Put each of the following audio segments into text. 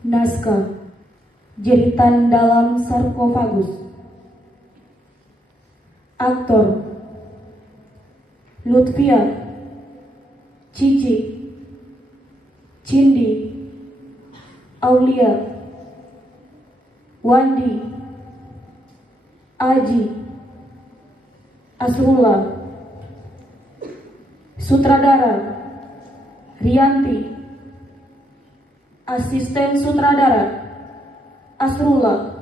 Naskah Jeritan dalam Sarkofagus. Aktor Lutfia, Cici, Cindi, Aulia, Wandi, Aji, Asrullah. Sutradara Rianti. Asisten sutradara Asrullah.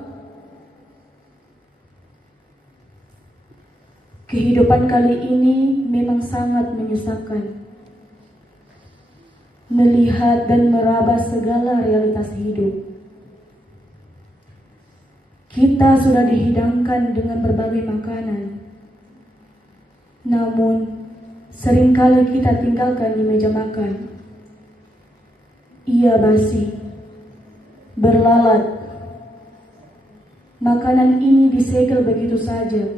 Kehidupan kali ini memang sangat menyesakkan. Melihat dan meraba segala realitas hidup. Kita sudah dihidangkan dengan berbagai makanan. Namun, seringkali kita tinggalkan di meja makan. Ia basi, berlalat. Makanan ini disegel begitu saja.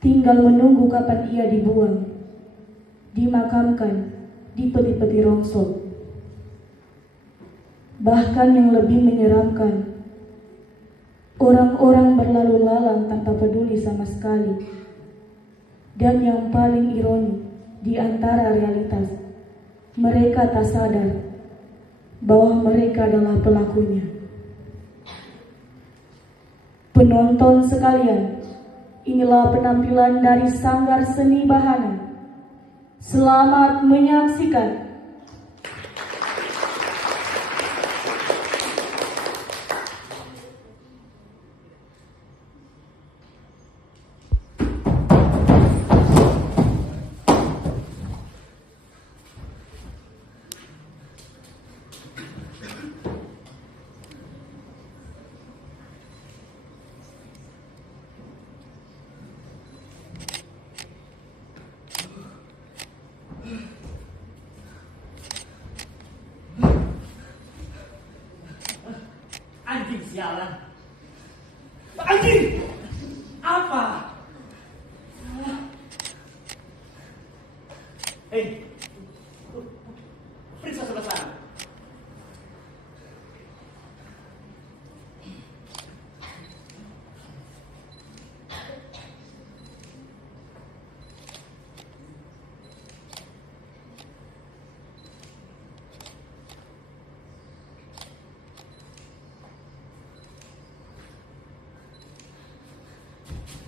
Tinggal menunggu kapan ia dibuang, dimakamkan di peti-peti rongsok. Bahkan yang lebih menyeramkan, orang-orang berlalu lalang tanpa peduli sama sekali. Dan yang paling ironi di antara realitas, mereka tak sadar bahwa mereka adalah pelakunya. Penonton sekalian, inilah penampilan dari Sanggar Seni Bahana. Selamat menyaksikan. Anjing sialan. Anjing! Apa? Hei, periksa sebelah sana.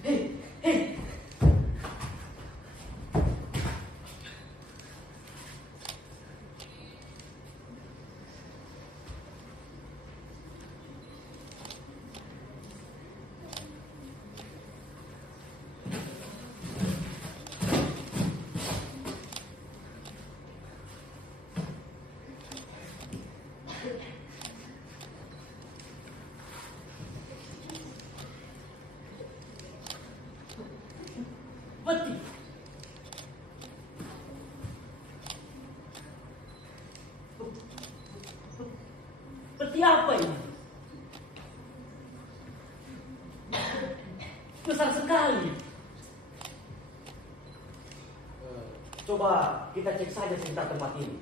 Hei, hei. Peti. Peti apa ini? Besar sekali. Coba kita cek saja sekitar tempat ini.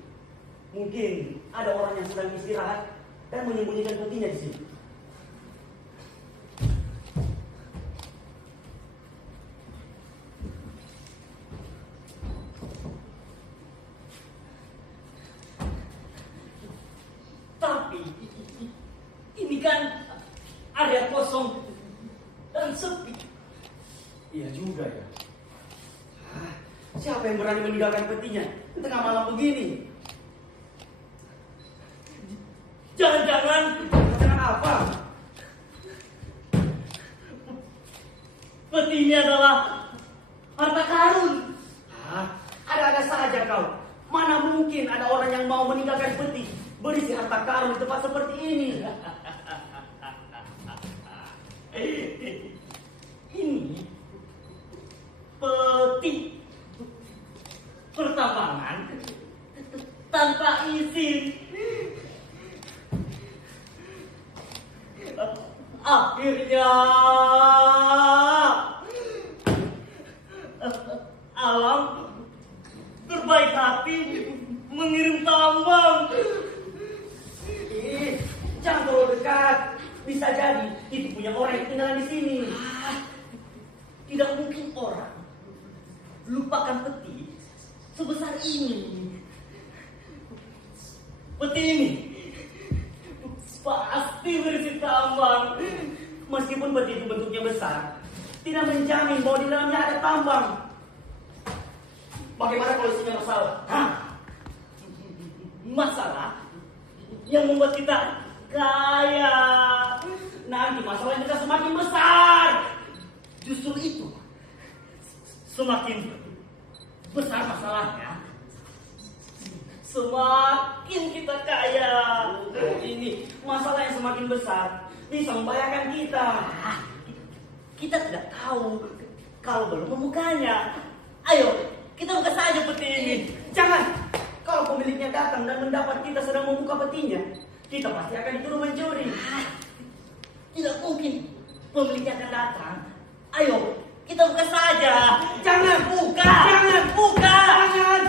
Mungkin ada orang yang sedang istirahat dan menyembunyikan petinya di sini. Tapi ini kan area kosong dan sepi. Iya juga ya. Siapa yang berani meninggalkan petinya di tengah malam begini? Jangan-jangan apa? Peti ini adalah harta karun. Ada-ada saja kau. Mana mungkin ada orang yang mau meninggalkan peti berisi harta karun di tempat seperti ini. Ini peti pertambangan tanpa izin. Akhirnya alam berbaik hati mengirim tambang. Bisa jadi itu punya orang yang tinggal di sini. Tidak mungkin orang lupakan peti sebesar ini. Peti ini pasti berisi tambang. Meskipun peti itu bentuknya besar, tidak menjamin bahwa di dalamnya ada tambang. Bagaimana kalau isinya masalah? Masalah yang membuat kita kaya. Nanti masalahnya kita semakin besar. Justru itu, semakin besar masalahnya, semakin kita kaya. Ini masalah yang semakin besar bisa membahayakan kita. Kita tidak tahu kalau belum membukanya. Ayo, kita buka saja peti ini. Jangan. Kalau pemiliknya datang dan mendapat kita sedang membuka petinya, kita pasti akan dituduh mencuri. Tidak mungkin pemiliknya akan datang. Ayo, kita buka saja. Jangan buka. Jangan buka. Jangan.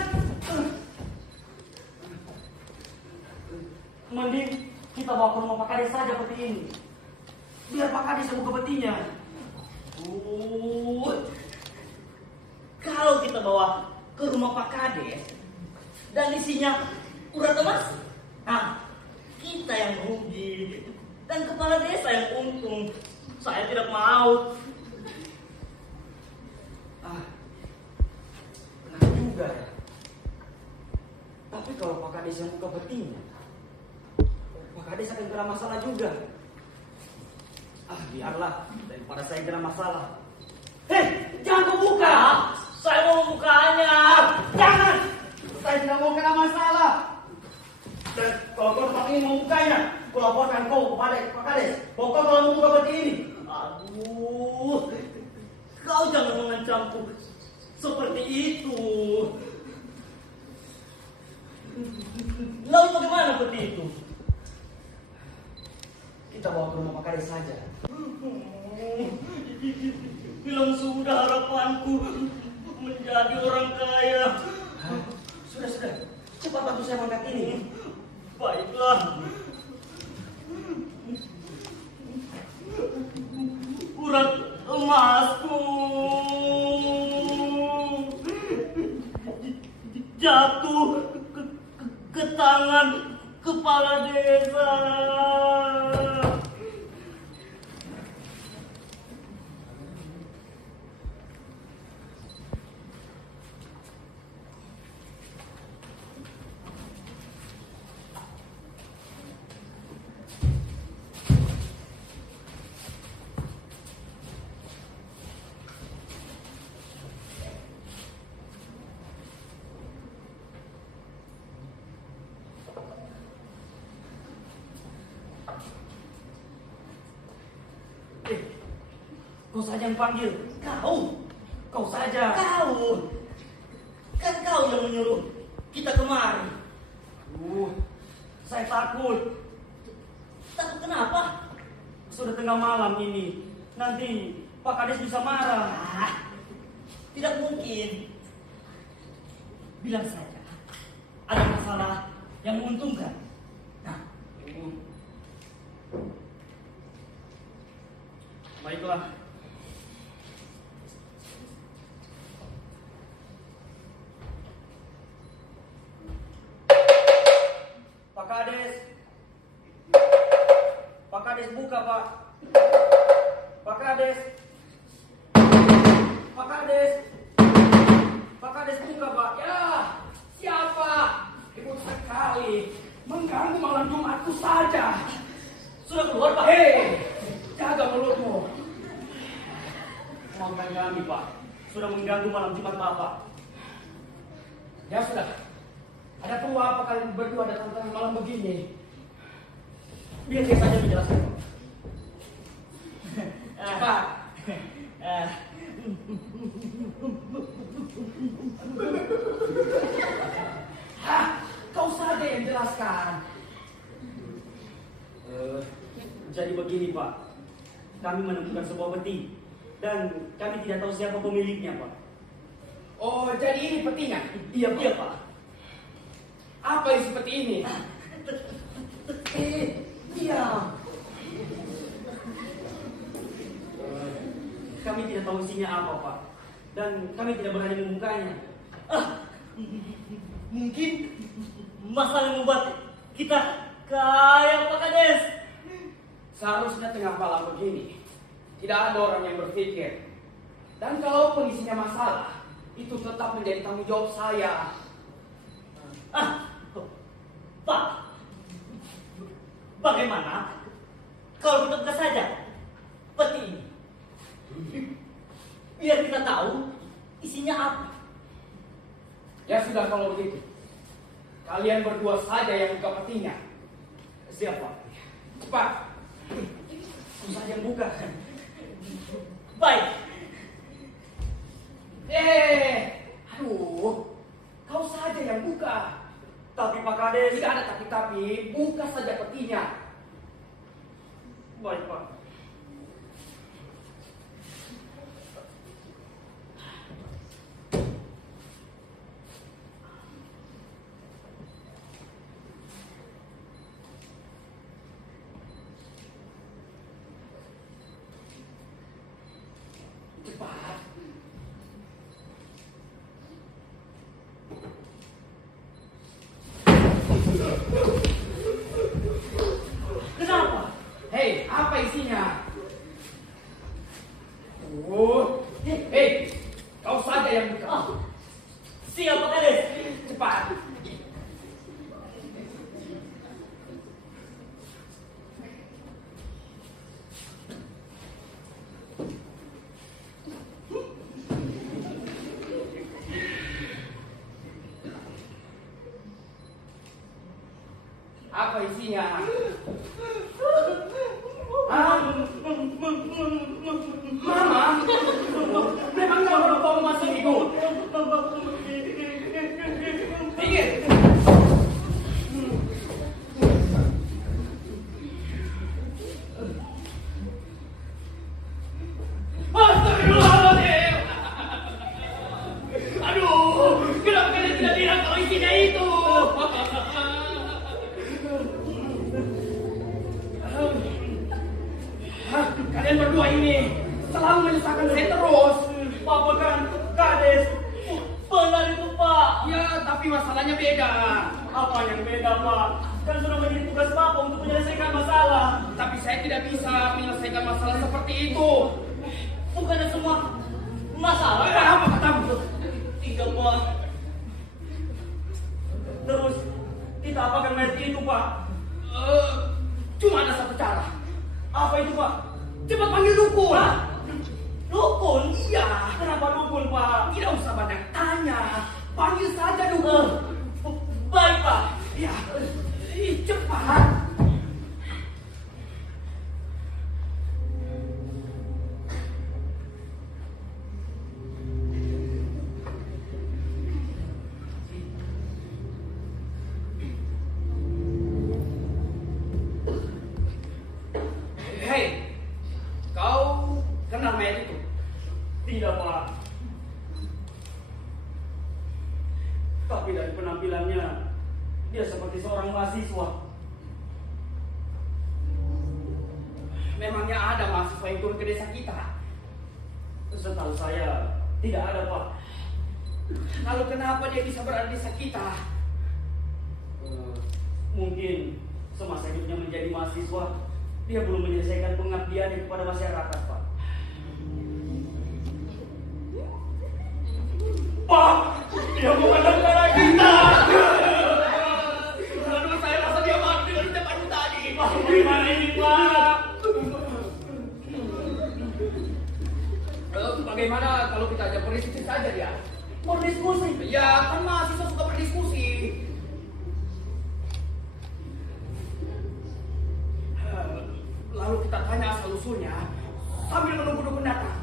Mending kita bawa ke rumah Pak Kades saja peti ini. Biar Pak Kades yang buka petinya. Kalau kita bawa ke rumah Pak Kades dan isinya urat emas, kita yang rugi dan kepala desa yang untung. Saya tidak mau. Benar juga. Tapi kalau Pak Kades yang buka petinya, Pak Kades akan kena masalah juga. Biarlah, daripada saya kena masalah. Hei, jangan kau buka. Saya mau membukanya. Jangan. Saya tidak mau kena masalah. Dan kalau kau tetap ingin membukanya, kau laporkan kau kepada Pak Kades bahwa kau telah membuka peti ini. Aduh, kau jangan mengancamku seperti itu. Lalu bagaimana peti itu? Kita bawa ke rumah Pak Kades saja. Hilang sudah harapanku menjadi orang kaya. Sudah. Cepat bantu saya mengangkat ini. Baiklah. Urat emasku jatuh ke tangan kepala desa. Kau saja yang panggil. Kau saja. Kan kau yang menyuruh kita kemari. Saya takut. Takut kenapa? Sudah tengah malam ini. Nanti Pak Kades bisa marah. Tidak mungkin. Bilang saja ada masalah yang menguntungkan. Baiklah. Pak Kades buka, Pak. Pak Kades buka, Pak. Ya, siapa? Ribut sekali. Mengganggu malam Jumatku saja. Sudah keluar, Pak. Jaga mulutmu. Maafkan kami, Pak. Sudah mengganggu malam Jumat Bapak. Ya sudah. Ada perlu apa kalian berdua datang tengah malam begini? Biar saya saja menjelaskan. Cepat. Kau saja yang jelaskan. Jadi begini, Pak. Kami menemukan sebuah peti dan kami tidak tahu siapa pemiliknya, Pak. Oh, jadi ini petinya? Iya, Pak. Apa isi peti ini? Iya. tidak tahu isinya apa, Pak. Dan kami tidak berani membukanya. Mungkin masalah yang membuat kita kaya, Pak Kades. Seharusnya tengah malam begini tidak ada orang yang berpikir. Dan kalau isinya masalah, itu tetap menjadi tanggung jawab saya. Pak, bagaimana kalau kita buka saja peti ini? Biar kita tahu isinya apa. Ya sudah kalau begitu. Kalian berdua saja yang buka petinya. Siapa? Cepat. Susah yang buka. Baik. Aduh. Kau saja yang buka. Tapi Pak Kades. Tidak ada tapi-tapi. Buka saja petinya. Baik, Pak. Cepat. Kenapa? Hei, apa isinya? Hei, kau saja yang buka. Siap, Pak Kades. Cepat. Apa isinya? Mama? Memang kamu baru masih hidup? Minggir! Astagfirullahaladzim! Aduh, kenapa kalian tidak bilang kalau isinya itu? Kalian berdua ini selalu menyusahkan saya terus. Papa kan Kades. Benar itu, Pak. Ya, tapi masalahnya beda. Apa yang beda, Pak? Kan sudah menjadi tugas Papa untuk menyelesaikan masalah. Tapi saya tidak bisa menyelesaikan masalah seperti itu. Bukannya semua masalah. Apa katamu? Tidak, Pak. Terus kita apakan mayat itu, Pak? Cuma ada satu cara. Apa itu, Pak? Cepat panggil dukun. Hah? Dukun? Iya. Kenapa dukun, Pak? Tidak usah banyak tanya. Panggil saja dukun. Baik, Pak. Ya. Cepat. Hei, kau kenal mayat itu? Tidak, Pak. Tapi dari penampilannya, dia seperti seorang mahasiswa. Memangnya ada mahasiswa yang turun ke desa kita? Setahu saya, tidak ada, Pak. Lalu kenapa dia bisa berada di desa kita? Mungkin semasa hidupnya menjadi mahasiswa, dia belum menyelesaikan pengabdiannya kepada masyarakat, Pak. Pak, dia menghadap ke arah kita. Aduh, saya rasa dia mati dari depan tadi. Pak, bagaimana ini, Pak? Bagaimana kalau kita ajak berdiskusi saja dia? Berdiskusi. Ya, kan mahasiswa suka berdiskusi. Lalu kita tanya asal usulnya sambil menunggu dukun datang.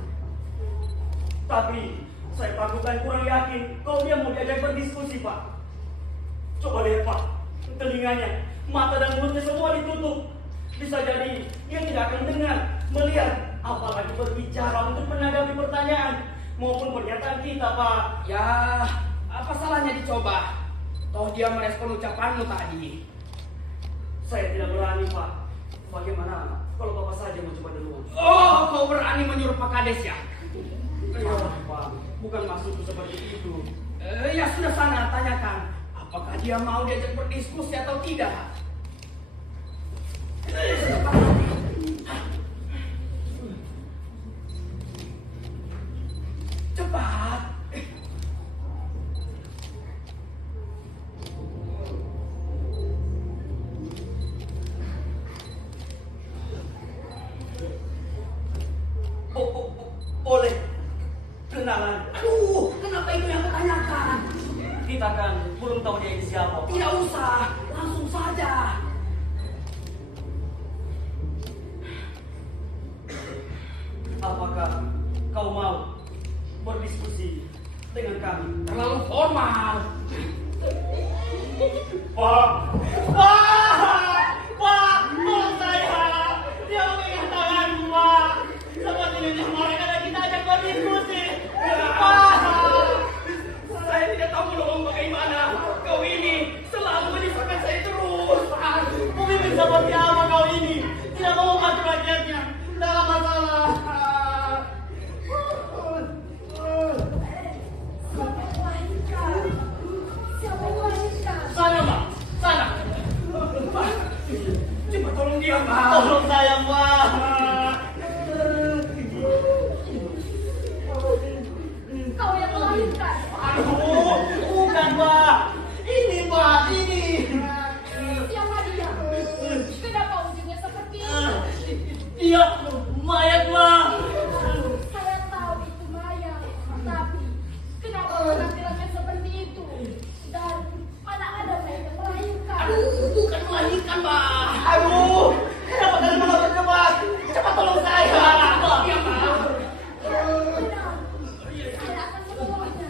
Tapi saya takut dan kurang yakin kalau dia mau diajak berdiskusi, Pak. Coba lihat, Pak, telinganya, mata dan mulutnya semua ditutup. Bisa jadi dia tidak akan dengar, melihat, apalagi berbicara untuk menanggapi pertanyaan maupun pernyataan kita, Pak. Ya, apa salahnya dicoba? Toh dia merespon ucapanmu tadi. Saya tidak berani, Pak. Bagaimana kalau Bapak saja mau coba duluan. Oh, kau berani menyuruh Pak Kades ya? Ya, Pak, bukan maksudku seperti itu. Ya sudah sana, tanyakan. Apakah dia mau diajak berdiskusi atau tidak? Cepat. Boleh kenalan. Aduh, kenapa itu yang kutanyakan? Kita kan belum tahu dia ini siapa, Pak. Tidak usah, langsung saja. Apakah kau mau berdiskusi dengan kami? Terlalu formal. Pak! Pak! Pak! Tolong saya! Dia memegang tanganku, Pak! Sepertinya mereka dan kita ajak berdiskusi! Pak! Saya tidak tahu dong bagaimana. Kau ini selalu menyusahkan saya terus. Pemimpin seperti apa kau ini? Tidak mau membantu rakyatnya dalam masalah. Siapa yang melahirkan? Sana, Pak! Sana! Pak, coba tolong dia, Pak. Tolong saya, Pak! Kau yang melahirkan. Aduh, bukan, Pak! Ini, Pak! Ini! Siapa dia? Kenapa ujungnya seperti itu? Dia mayat, Pak! Saya tahu itu Maya, tapi kenapa penampilannya seperti itu? Dan mana ada Maya yang melahirkan? Bukan melahirkan, Pak. Aduh! Kenapa kalian malah berdebat? Cepat tolong saya! Pak! Iya, Pak. Benar, saya akan menolongnya.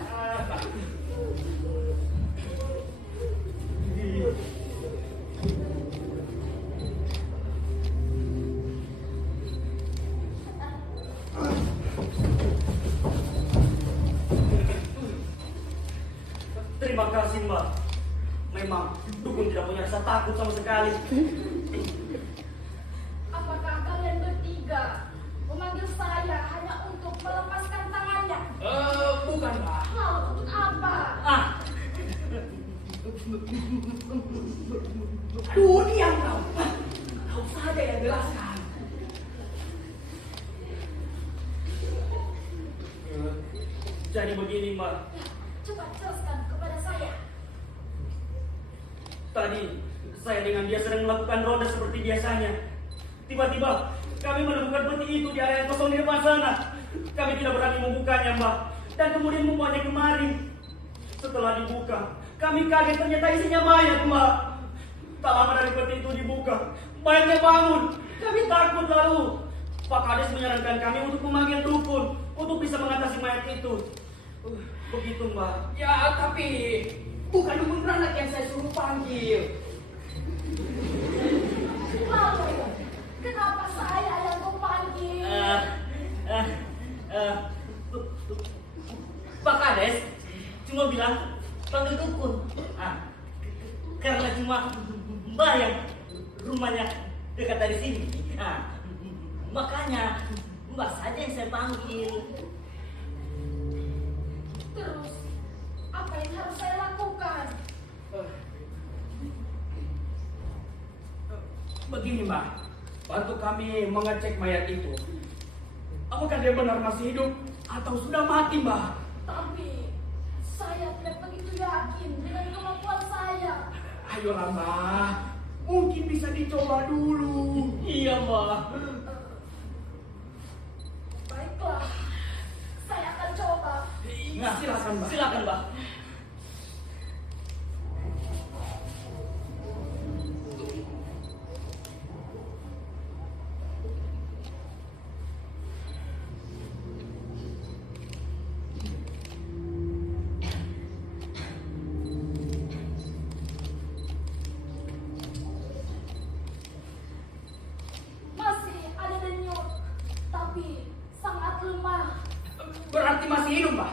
Terima kasih, Mbak. Memang dukun tidak punya rasa takut sama sekali. Apakah kalian bertiga memanggil saya hanya untuk melepaskan tangannya? Bukan, Pak. Lalu untuk apa? Ah, Aduh, diam kau. Kau saja yang jelaskan. jadi begini, Mbak. Coba jelaskan kepada saya. Tadi saya dengan dia sedang melakukan ronda seperti biasanya. Tiba-tiba kami menemukan peti itu di area yang kosong di depan sana. Kami tidak berani membukanya, Mbak. Dan kemudian membawanya kemari. Setelah dibuka, kami kaget ternyata isinya mayat, Mbak. Tak lama dari peti itu dibuka, mayatnya bangun. Kami takut lalu. Pak Kades menyarankan kami untuk memanggil dukun untuk bisa mengatasi mayat itu. Begitu, Mbak. Ya, tapi bukan dukun beranak yang saya suruh panggil. Lalu, kenapa saya yang kau panggil? Pak Kades cuma bilang panggil dukun. Karena cuma Mbak yang rumahnya dekat dari sini. Makanya Mbak saja yang saya panggil. Terus, apa yang harus saya lakukan? Begini, Mbak. Bantu kami mengecek mayat itu. Apakah dia benar masih hidup atau sudah mati, Mbak? Tapi, saya tidak begitu yakin dengan kemampuan saya. Ayolah, Mbak. Mungkin bisa dicoba dulu. Iya, Mbak. Baiklah, saya akan coba. Nah, Silakan, Mbak. Silakan, Mbak. Masih ada denyut, tapi sangat lemah. Berarti masih hidup, Mbak?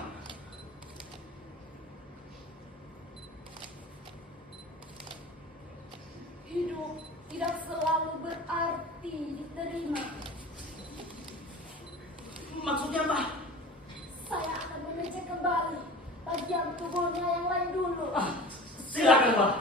diterima. Maksudnya apa? Saya akan mengecek kembali bagian tubuhnya yang lain dulu. Silakan, Mbak.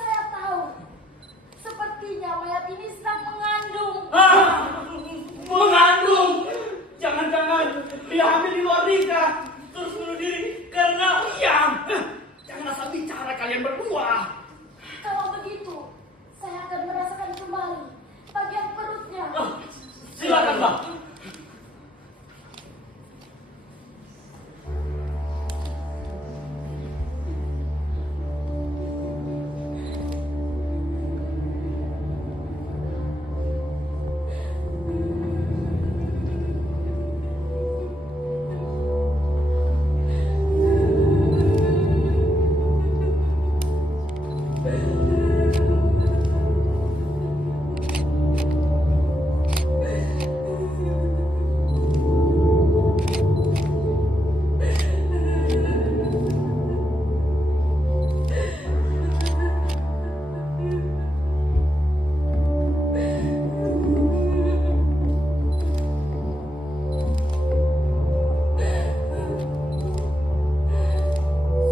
Saya tahu, sepertinya mayat ini sedang mengandung. Mengandung. Jangan-jangan dia hamil di luar nikah, terus bunuh diri karena diam. Jangan asal bicara kalian berdua. Kalau begitu, saya akan merasakan kembali bagian perutnya. Silakan, Mbak.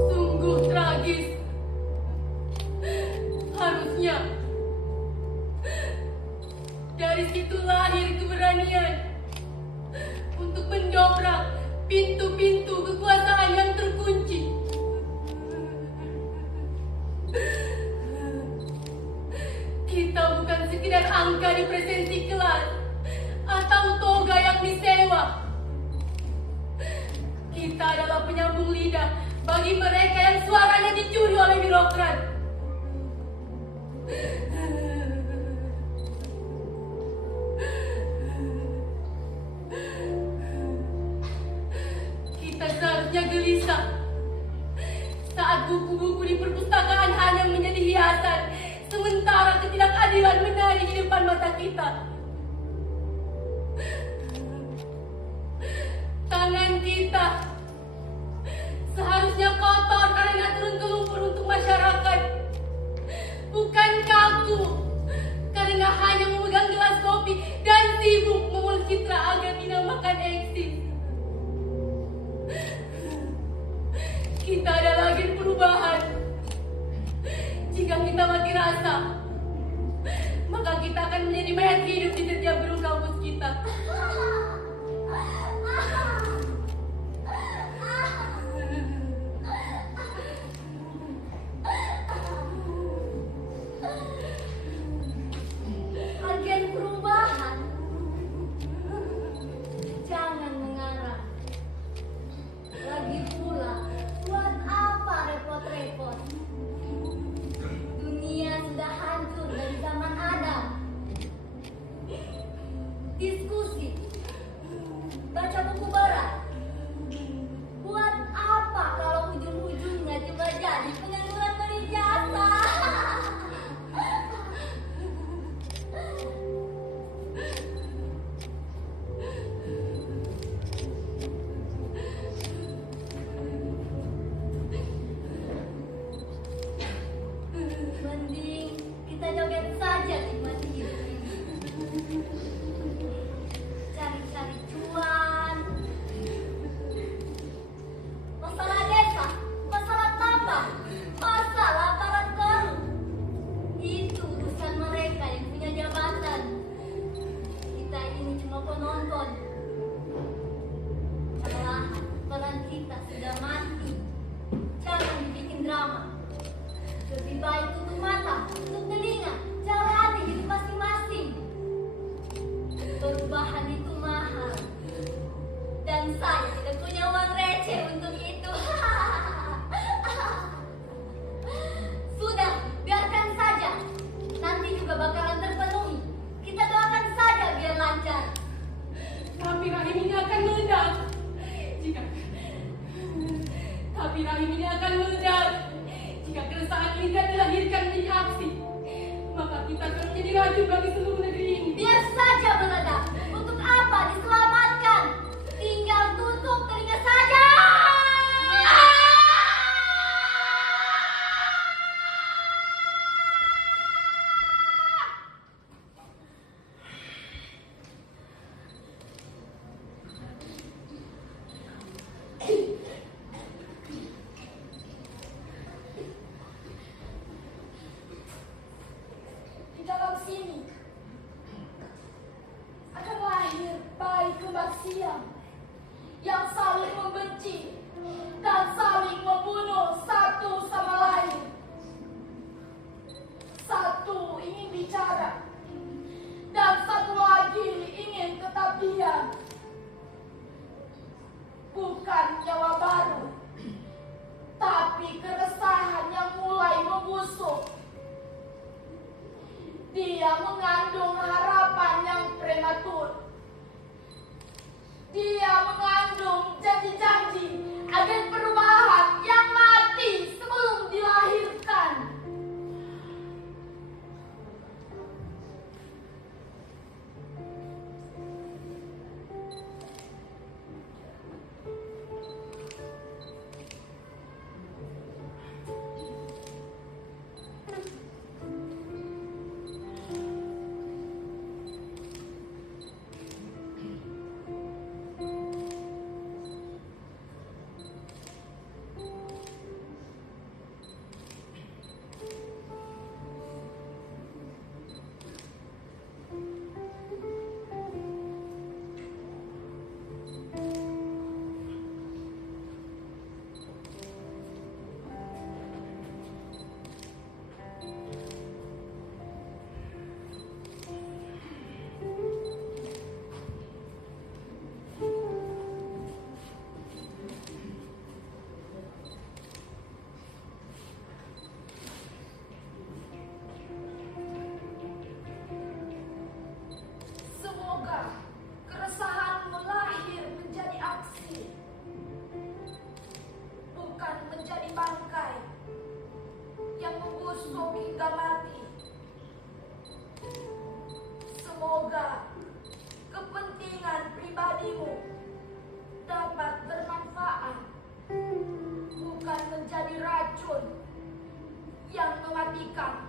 Sungguh tragis. Harusnya dari situ lahir keberanian untuk mendobrak pintu-pintu kekuasaan yang terkunci. Kita bukan sekedar angka di presensi kelas atau toga yang disewa. Kita adalah penyambung lidah bagi mereka yang suaranya dicuri oleh birokrat. Kita seharusnya gelisah saat buku-buku di perpustakaan hanya menjadi hiasan, sementara ketidakadilan menari di depan mata kita. Tangan kita seharusnya kotor karena turun ke lumpur untuk masyarakat, bukan kaku karena hanya memegang gelas kopi dan sibuk memulut citra agar dinamakan eksis. Kita adalah agen perubahan. Jika kita mati rasa, maka kita akan menjadi mayat hidup di setiap gedung kampus kita. Agen perubahan. Jangan mengarang. Lagi pula, buat apa repot-repot? Dunia sudah hancur dari zaman Adam. Diskusi, baca buku barat. Buat apa kalau ujung-ujungnya cuma jadi pengangguran berijasa? Mending kita joget saja nikmati hidup ini. Cari-cari cuan. Masalah desa, masalah tambang, masalah aparat korup. Itu urusan mereka yang punya jabatan. Kita ini cuma penonton. Malahan peran kita sudah mati. Jangan dibikin drama. Lebih baik tutup mata, tutup telinga, jalani hidup masing-masing. Perubahan itu mahal, dan saya tidak punya uang receh untuk itu. Sudah, biarkan saja. Nanti juga bakalan terpenuhi. Kita doakan saja biar lancar. sembah siang yang saling membenci dan saling membunuh satu sama lain. Satu ingin bicara dan satu lagi ingin tetap diam. Bukan nyawa baru, tapi keresahan yang mulai membusuk. Dia mengandung harapan yang prematur. Dia mengandung janji-janji agen perubahan yang mati sebelum dilahirkan. Semoga keresahanmu lahir menjadi aksi, bukan menjadi bangkai yang membusuk hingga mati. Semoga kepentingan pribadimu dapat bermanfaat, bukan menjadi racun yang mematikan.